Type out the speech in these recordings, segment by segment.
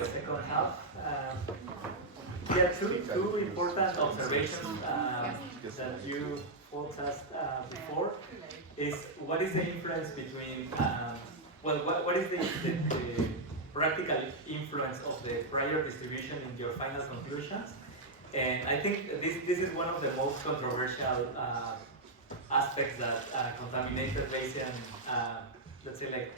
the second half. Yeah, two important observations that you folks asked before is what is the influence between, well, what is the practical influence of the prior distribution in your final conclusions? And I think this is one of the most controversial aspects that contaminated Bayesian, let's say like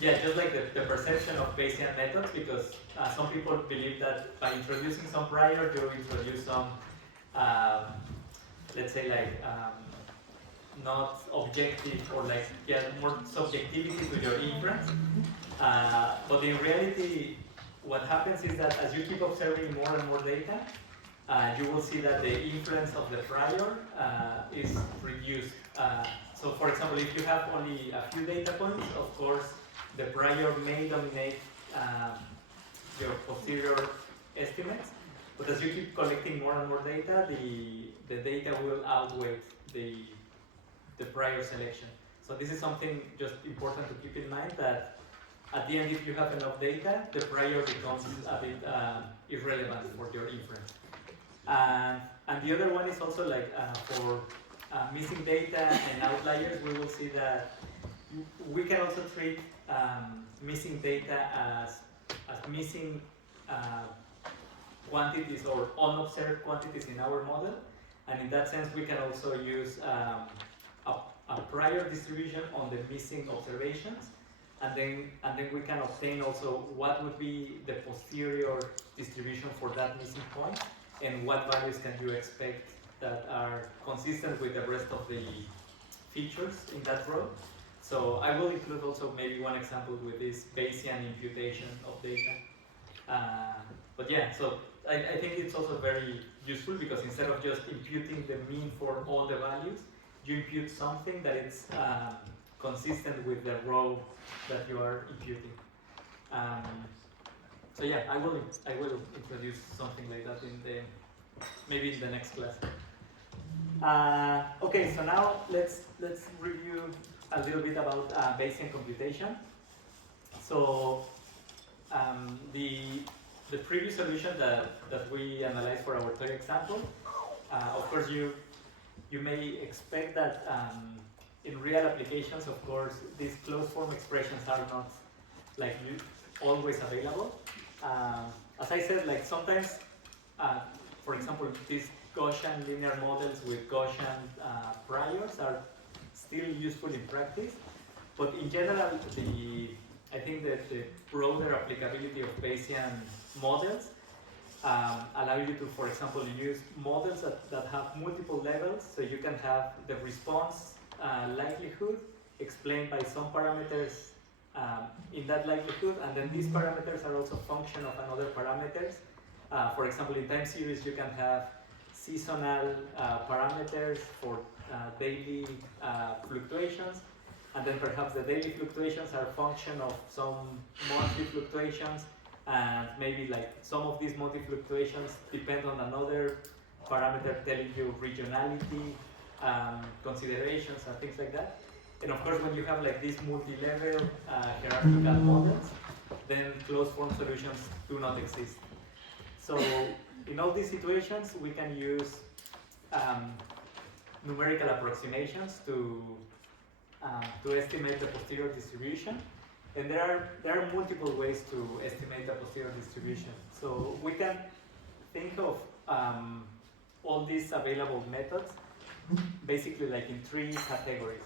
just like the perception of Bayesian methods, because some people believe that by introducing some prior, you introduce some, let's say like, not objective or like, more subjectivity to your inference. But in reality, what happens is that as you keep observing more and more data, you will see that the influence of the prior is reduced. So for example, if you have only a few data points, of course, the prior may dominate your posterior estimates. But as you keep collecting more and more data, the data will outweigh the prior selection. So this is something just important to keep in mind, that at the end, if you have enough data, the prior becomes a bit irrelevant for your inference. And the other one is also like for missing data and outliers, we will see that we can also treat missing data as missing quantities or unobserved quantities in our model. And in that sense, we can also use a prior distribution on the missing observations. And then we can obtain also what would be the posterior distribution for that missing point, and what values can you expect that are consistent with the rest of the features in that row. So I will include also maybe one example with this Bayesian imputation of data. But yeah, so I think it's also very useful, because instead of just imputing the mean for all the values, you impute something that is consistent with the row that you are imputing. So yeah, I will introduce something like that maybe in the next class. Okay, so now let's review a little bit about Bayesian computation. So the previous solution that we analyzed for our toy example, of course you may expect that in real applications, of course, these closed form expressions are not like always available. As I said, like sometimes, for example, these Gaussian linear models with Gaussian priors are still useful in practice, but in general, I think that the broader applicability of Bayesian models allow you to, for example, use models that have multiple levels, so you can have the response likelihood explained by some parameters in that likelihood, and then these parameters are also function of another parameters. For example, in time series, you can have seasonal parameters for daily fluctuations, and then perhaps the daily fluctuations are function of some monthly fluctuations, and maybe like some of these monthly fluctuations depend on another parameter telling you regionality considerations and things like that. And of course, when you have like these multi-level hierarchical models, then closed form solutions do not exist. So in all these situations, we can use numerical approximations to estimate the posterior distribution. And there are multiple ways to estimate the posterior distribution. So we can think of all these available methods basically like in three categories.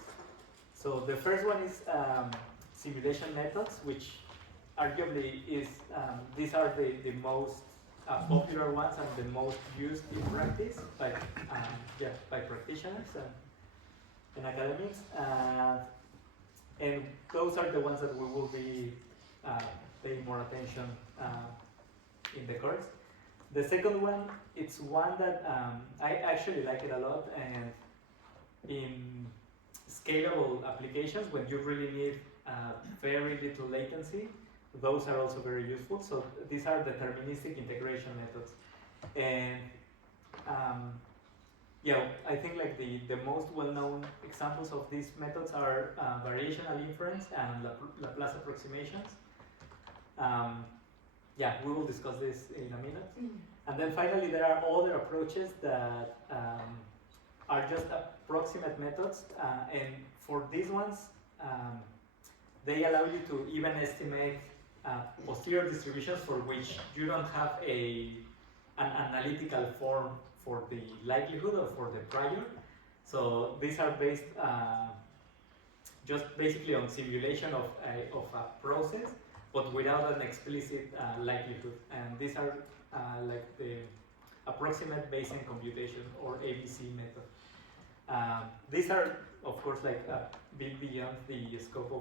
So the first one is simulation methods, which arguably is, these are the most popular ones and the most used in practice by practitioners and academics. And those are the ones that we will be paying more attention in the course. The second one, it's one that I actually like it a lot, and in scalable applications, when you really need very little latency, those are also very useful. So these are deterministic integration methods. And I think like the most well-known examples of these methods are variational inference and Laplace approximations. Yeah, we will discuss this in a minute. And then finally, there are other approaches that are just approximate methods, and for these ones, they allow you to even estimate posterior distributions for which you don't have an analytical form for the likelihood or for the prior. So these are based just basically on simulation of a process, but without an explicit likelihood. And these are like the approximate Bayesian computation, or ABC method. These are, of course, like a bit beyond the scope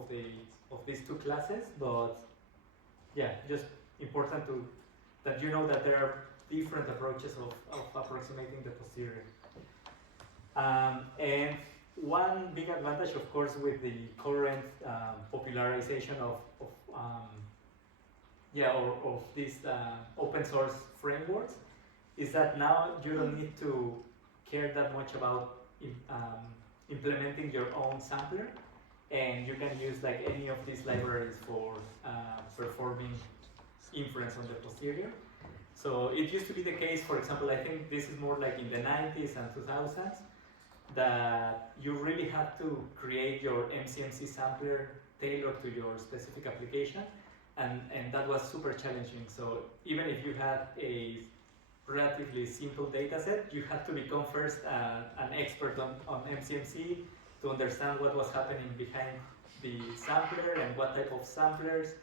of these two classes, but yeah, just important that you know that there are different approaches of approximating the posterior. And one big advantage, of course, with the current popularization of these open source frameworks is that now you don't need to care that much about implementing your own sampler, and you can use like any of these libraries for performing inference on the posterior. So it used to be the case, for example, I think this is more like in the 90s and 2000s, that you really had to create your MCMC sampler tailored to your specific application, and that was super challenging. So even if you had a relatively simple data set, you had to become first an expert on MCMC to understand what was happening behind the sampler and what type of samplers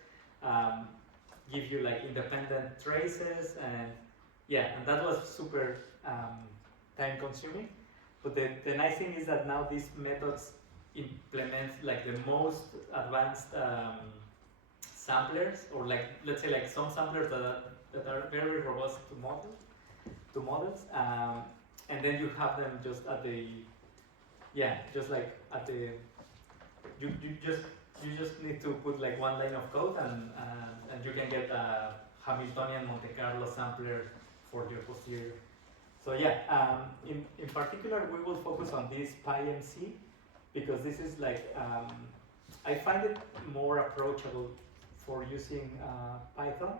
give you like independent traces, and yeah, and that was super time consuming. But the nice thing is that now these methods implement like the most advanced samplers, or like let's say like some samplers that are very robust to models, and then you have them just at the you just need to put like one line of code, and you can get a Hamiltonian Monte Carlo sampler for your posterior. So yeah, in particular, we will focus on this PyMC because this is like, I find it more approachable for using Python.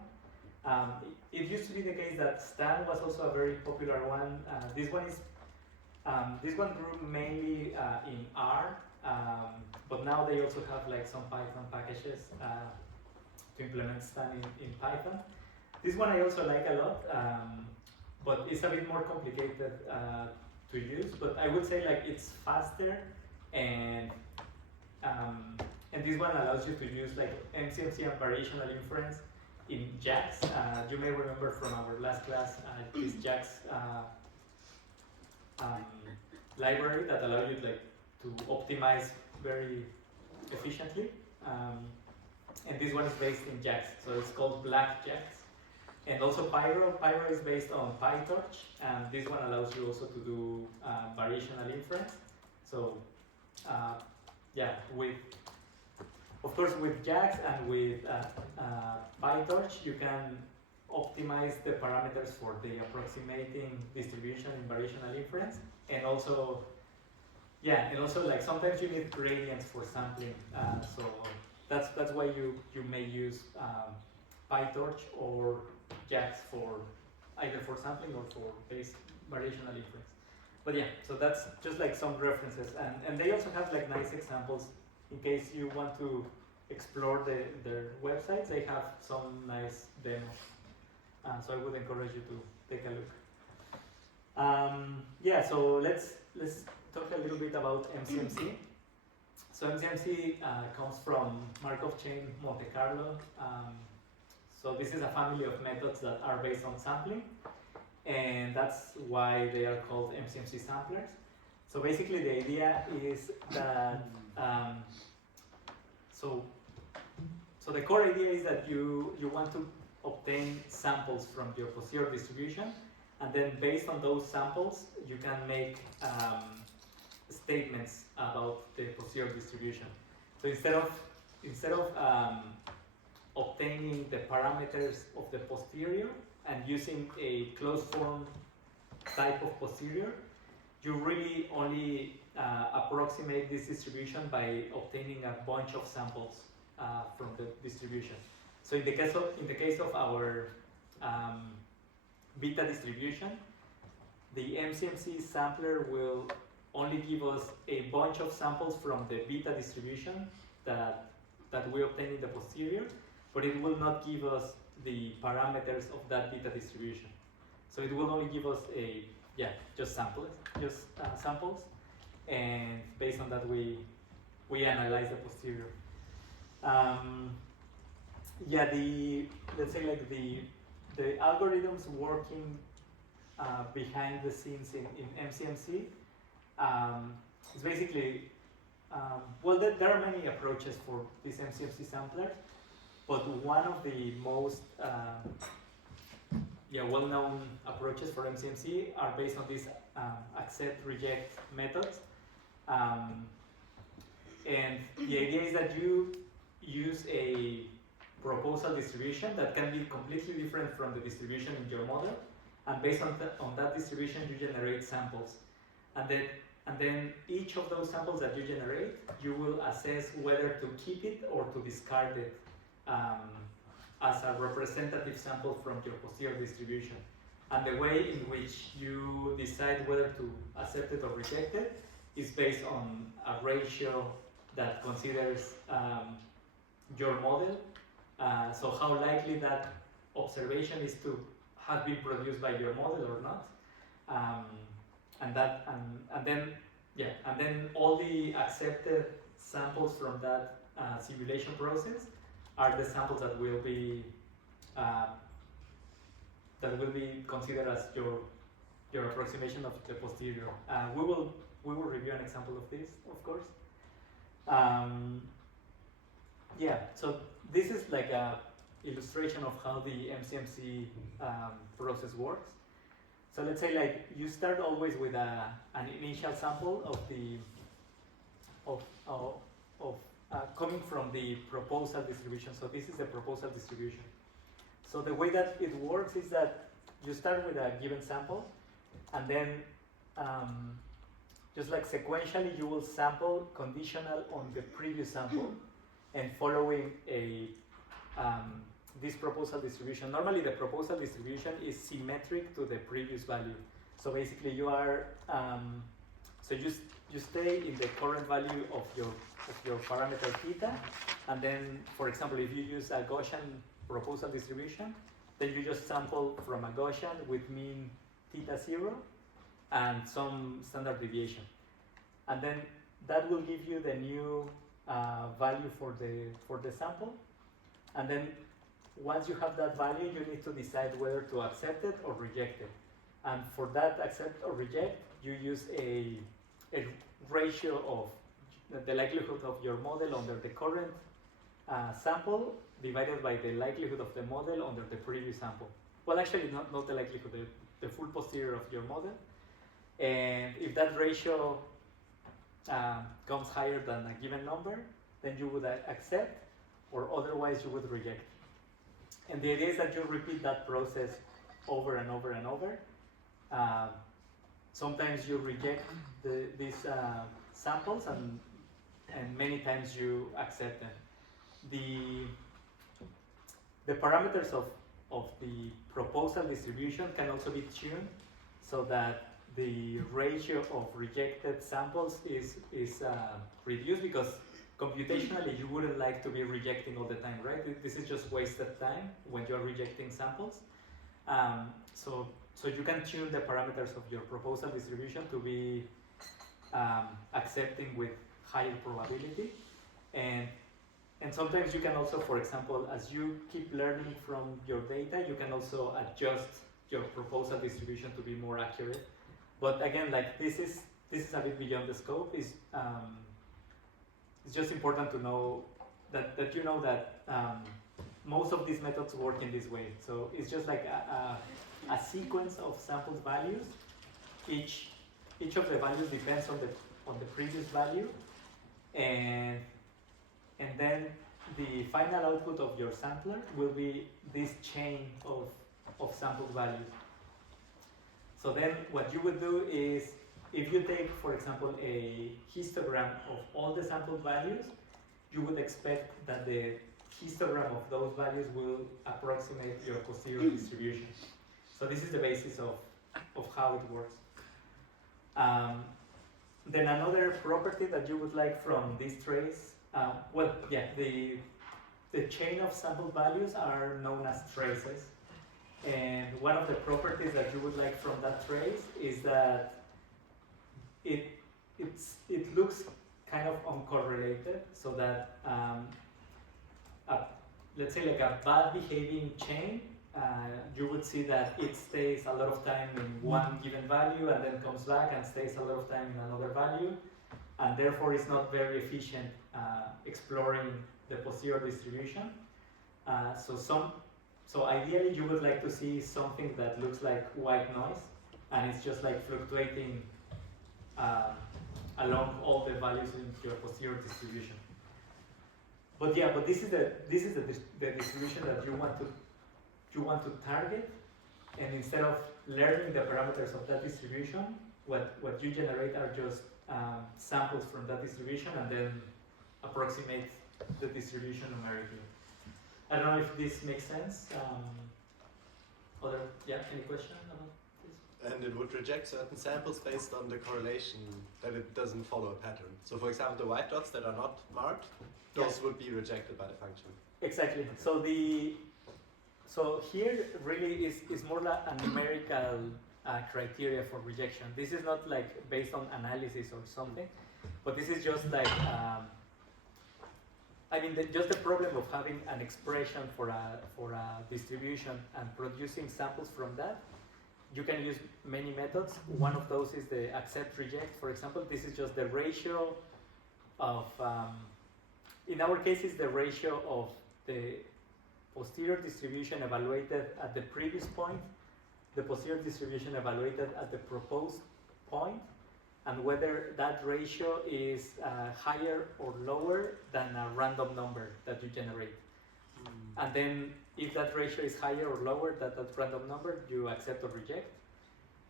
It used to be the case that Stan was also a very popular one. This one grew mainly in R, but now they also have like some Python packages to implement Stan in Python. This one I also like a lot. But it's a bit more complicated to use. But I would say like it's faster, and this one allows you to use like MCMC and variational inference in JAX. You may remember from our last class this JAX library that allows you like to optimize very efficiently. And this one is based in JAX, so it's called Black JAX. And also Pyro is based on PyTorch, and this one allows you also to do variational inference. So of course with JAX and with PyTorch, you can optimize the parameters for the approximating distribution in variational inference, and also like sometimes you need gradients for sampling. So that's why you may use PyTorch or JAX for either for sampling or for base variational inference. But yeah, so that's just like some references, and they also have like nice examples in case you want to explore their websites. They have some nice demos, so I would encourage you to take a look. Yeah, so let's talk a little bit about MCMC. So MCMC comes from Markov chain Monte Carlo. So this is a family of methods that are based on sampling, and that's why they are called MCMC samplers. So basically the idea is that, so the core idea is that you want to obtain samples from your posterior distribution, and then based on those samples, you can make statements about the posterior distribution. So instead of obtaining the parameters of the posterior and using a closed form type of posterior, you really only approximate this distribution by obtaining a bunch of samples from the distribution. So in the case of our beta distribution, the MCMC sampler will only give us a bunch of samples from the beta distribution that we obtain in the posterior, but it will not give us the parameters of that beta distribution. So it will only give us just samples, and based on that we analyze the posterior. Let's say like the algorithms working behind the scenes in MCMC is basically there are many approaches for these MCMC samplers, but one of the most well-known approaches for MCMC are based on these accept-reject methods. And the idea is that you use a proposal distribution that can be completely different from the distribution in your model, and based on that distribution you generate samples, and then each of those samples that you generate, you will assess whether to keep it or to discard it as a representative sample from your posterior distribution. And the way in which you decide whether to accept it or reject it is based on a ratio that considers your model, so how likely that observation is to have been produced by your model or not, and then all the accepted samples from that simulation process are the samples that will be considered as your approximation of the posterior. We will review an example of this, of course. So this is like a illustration of how the MCMC process works. So let's say like you start always with an initial sample coming from the proposal distribution. So this is the proposal distribution. So the way that it works is that you start with a given sample, and then just like sequentially you will sample conditional on the previous sample and following this proposal distribution. Normally the proposal distribution is symmetric to the previous value. So basically you are, you stay in the current value of your parameter theta, and then, for example, if you use a Gaussian proposal distribution, then you just sample from a Gaussian with mean theta 0 and some standard deviation. And then that will give you the new value for the sample. And then once you have that value, you need to decide whether to accept it or reject it. And for that accept or reject, you use a ratio of the likelihood of your model under the current sample divided by the likelihood of the model under the previous sample. Well, actually, not the likelihood, the full posterior of your model. And if that ratio comes higher than a given number, then you would accept, or otherwise you would reject. And the idea is that you repeat that process over and over and over. Sometimes you reject these samples, and many times you accept them. The parameters of the proposal distribution can also be tuned so that the ratio of rejected samples is reduced, because computationally you wouldn't like to be rejecting all the time, right? This is just wasted time when you're rejecting samples. So you can tune the parameters of your proposal distribution to be accepting with higher probability. And sometimes you can also, for example, as you keep learning from your data, you can also adjust your proposal distribution to be more accurate. But again, like this is a bit beyond the scope. It's just important to know that you know that most of these methods work in this way. So it's just like a sequence of sampled values. Each of the values depends on the previous value, and then the final output of your sampler will be this chain of sampled values. So then what you would do is, if you take, for example, a histogram of all the sampled values, you would expect that the histogram of those values will approximate your posterior distribution. So this is the basis of how it works. Then another property that you would like from this trace, the chain of sample values are known as traces. And one of the properties that you would like from that trace is that it looks kind of uncorrelated, so that let's say like a bad behaving chain, you would see that it stays a lot of time in one given value and then comes back and stays a lot of time in another value, and therefore is not very efficient exploring the posterior distribution. So ideally you would like to see something that looks like white noise, and it's just like fluctuating along all the values in your posterior distribution. But this is the distribution that you want to target, and instead of learning the parameters of that distribution, what you generate are just samples from that distribution and then approximate the distribution numerically. I don't know if this makes sense. Any question about this? And it would reject certain samples based on the correlation that it doesn't follow a pattern. So for example, the white dots that are not marked, those would be rejected by the function. Exactly. So here really is more like a numerical criteria for rejection. This is not like based on analysis or something, but this is just like just the problem of having an expression for a distribution and producing samples from that. You can use many methods. One of those is the accept reject. For example, this is just the ratio of in our case, it's the ratio of the posterior distribution evaluated at the previous point, the posterior distribution evaluated at the proposed point, and whether that ratio is higher or lower than a random number that you generate. And then if that ratio is higher or lower than that random number, you accept or reject.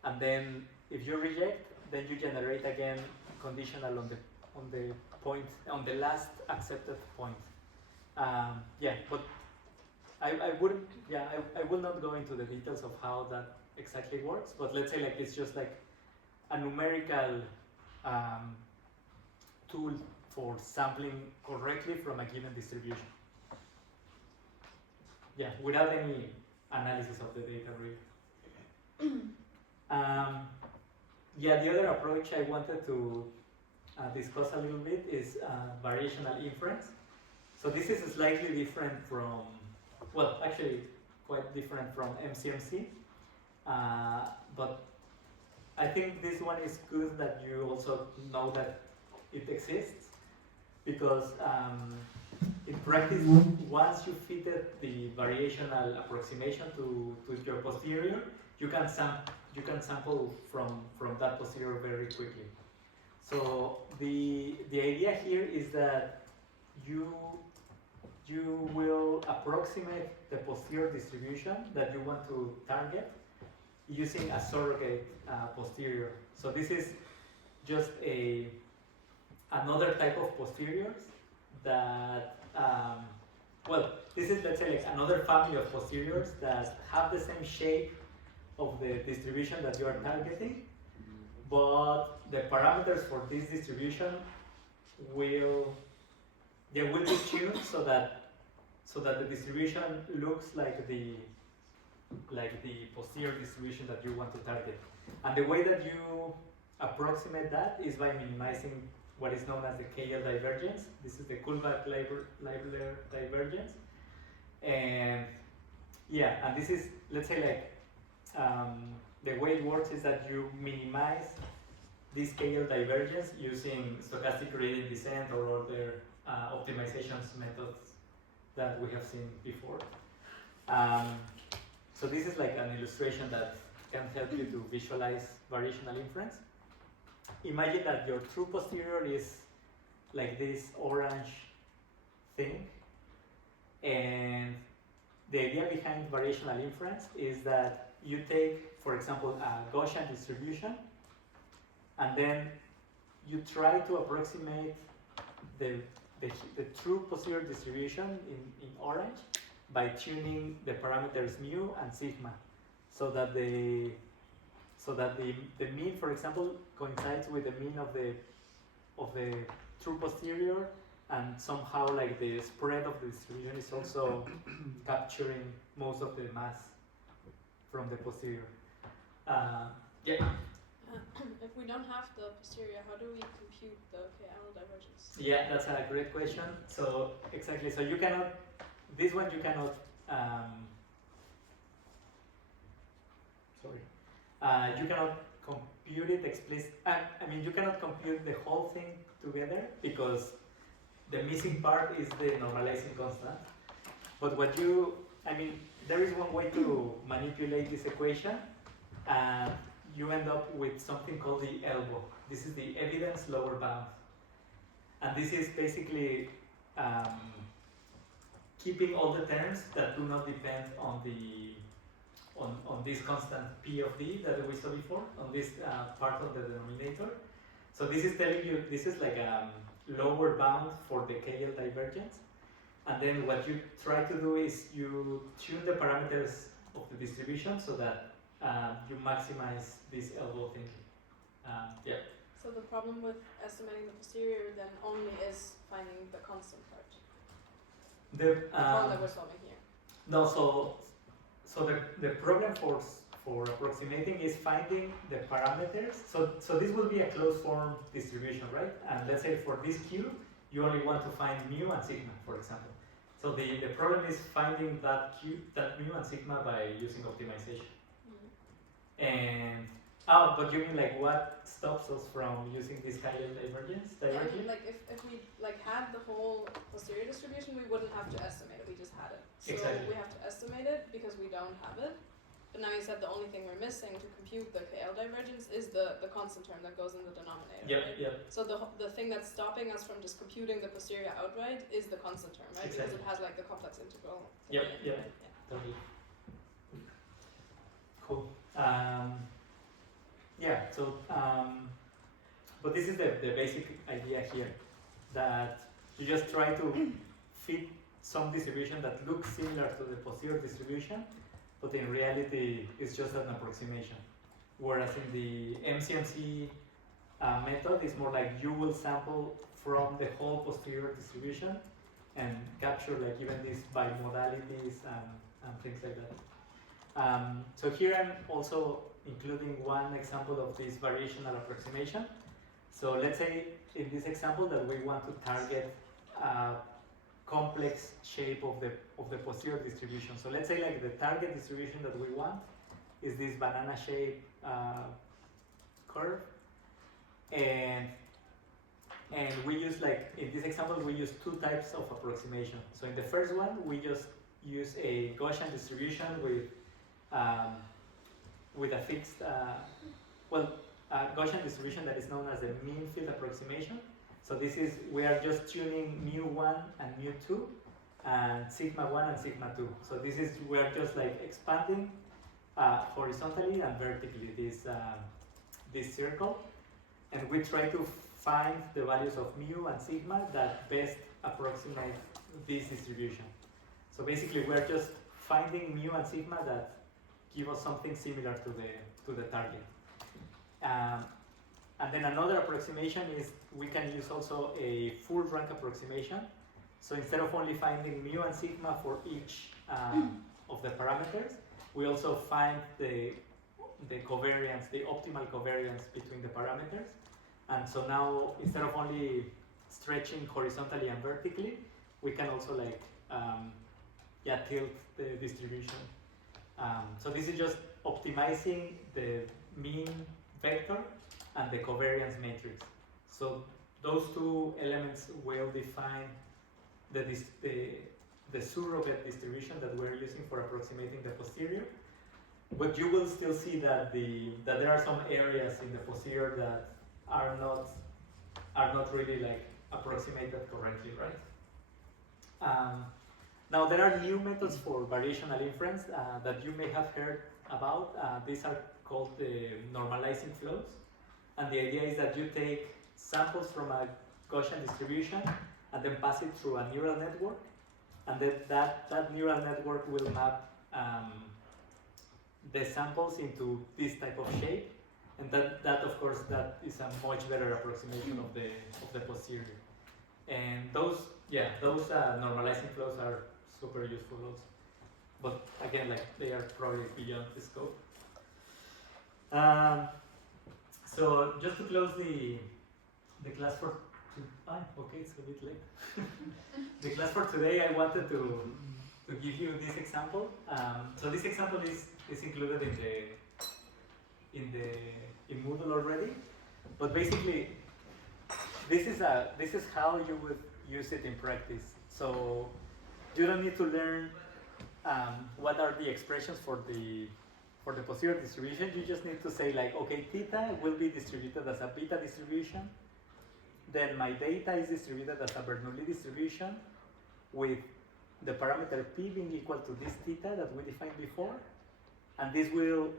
And then if you reject, then you generate again conditional on the point, on the last accepted point. But I will not go into the details of how that exactly works, but let's say like it's just like a numerical tool for sampling correctly from a given distribution. Without any analysis of the data really. The other approach I wanted to discuss a little bit is variational inference. So this is slightly different from, well, actually quite different from MCMC, but I think this one is good that you also know that it exists, because in practice, once you fitted the variational approximation to your posterior, you can sample from that posterior very quickly. So the idea here is that you will approximate the posterior distribution that you want to target using a surrogate posterior. So this is just another type of posteriors that, this is, let's say, like another family of posteriors that have the same shape of the distribution that you are targeting, but the parameters for this distribution will be tuned so that the distribution looks like the posterior distribution that you want to target. And the way that you approximate that is by minimizing what is known as the KL divergence. This is the Kullback-Leibler divergence. And and this is, let's say, like, the way it works is that you minimize this KL divergence using stochastic gradient descent or other optimizations methods that we have seen before. So this is like an illustration that can help you to visualize variational inference. Imagine that your true posterior is like this orange thing, and the idea behind variational inference is that you take, for example, a Gaussian distribution, and then you try to approximate the the true posterior distribution in orange by tuning the parameters mu and sigma, so that the mean, for example, coincides with the mean of the true posterior, and somehow like the spread of the distribution is also capturing most of the mass from the posterior. Yeah. If we don't have the posterior, how do we compute the KL divergence? Yeah, that's a great question. So exactly, so you cannot, this one you cannot, you cannot compute it explicit. I mean, you cannot compute the whole thing together because the missing part is the normalizing constant. But what you, I mean, there is one way to manipulate this equation, and you end up with something called the elbow. This is the evidence lower bound. And this is basically keeping all the terms that do not depend on this constant P of D that we saw before, on this part of the denominator. So this is telling you, this is like a lower bound for the KL divergence. And then what you try to do is you tune the parameters of the distribution so that you maximize this elbow thinking. Yeah. So the problem with estimating the posterior then only is finding the constant part. The one that we're solving here. No, so the problem for approximating is finding the parameters. So this will be a closed form distribution, right? And let's say for this Q, you only want to find mu and sigma, for example. So the problem is finding that mu and sigma by using optimization. And but you mean like what stops us from using this KL divergence Yeah, I directly? mean, like if we like had the whole posterior distribution, we wouldn't have to estimate it. We just had it. So Exactly. we have to estimate it because we don't have it. But now you said the only thing we're missing to compute the KL divergence is the constant term that goes in the denominator. Yep, right? yep. So the thing that's stopping us from just computing the posterior outright is the constant term, right? Exactly. Because it has like the complex integral. Yep, in it, yep. right? Yeah. Totally. Cool. Yeah, so, but this is the basic idea here, that you just try to fit some distribution that looks similar to the posterior distribution, but in reality it's just an approximation. Whereas in the MCMC method, it's more like you will sample from the whole posterior distribution and capture like even these bimodalities and things like that. So here I'm also including one example of this variational approximation. So let's say in this example that we want to target a complex shape of the posterior distribution. So let's say like the target distribution that we want is this banana shape curve, and we use, like in this example, we use two types of approximation. So in the first one, we just use a Gaussian distribution with a fixed, a Gaussian distribution that is known as the mean field approximation. So this is, we are just tuning mu1 and mu2 and sigma 1 and sigma 2. So this is, we are just like expanding horizontally and vertically this circle, and we try to find the values of mu and sigma that best approximate this distribution. So basically we're just finding mu and sigma that give us something similar to the target. And then another approximation is we can use also a full rank approximation. So instead of only finding mu and sigma for each of the parameters, we also find the covariance, the optimal covariance between the parameters. And so now, instead of only stretching horizontally and vertically, we can also like tilt the distribution. So this is just optimizing the mean vector and the covariance matrix. So those two elements will define the surrogate distribution that we're using for approximating the posterior. But you will still see that there are some areas in the posterior that are not really like approximated correctly, right? Now there are new methods for variational inference that you may have heard about. These are called the normalizing flows, and the idea is that you take samples from a Gaussian distribution and then pass it through a neural network, and then that neural network will map the samples into this type of shape, and that of course that is a much better approximation of the posterior. And those normalizing flows are super useful also. But again, like they are probably beyond the scope. So just to close the class for okay, it's a bit late. The class for today, I wanted to give you this example. So this example is included in Moodle already, but basically this is how you would use it in practice. So you don't need to learn what are the expressions for the posterior distribution. You just need to say like, okay, theta will be distributed as a beta distribution. Then my data is distributed as a Bernoulli distribution with the parameter p being equal to this theta that we defined before, and this will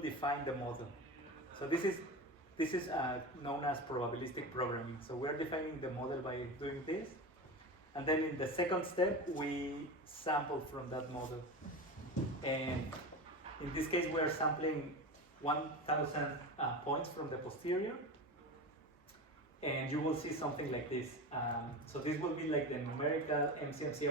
define the model. So this is known as probabilistic programming. So we're defining the model by doing this, and then in the second step we sample from that model. And in this case we are sampling 1,000 points from the posterior, and you will see something like this. So this will be like the numerical MCMC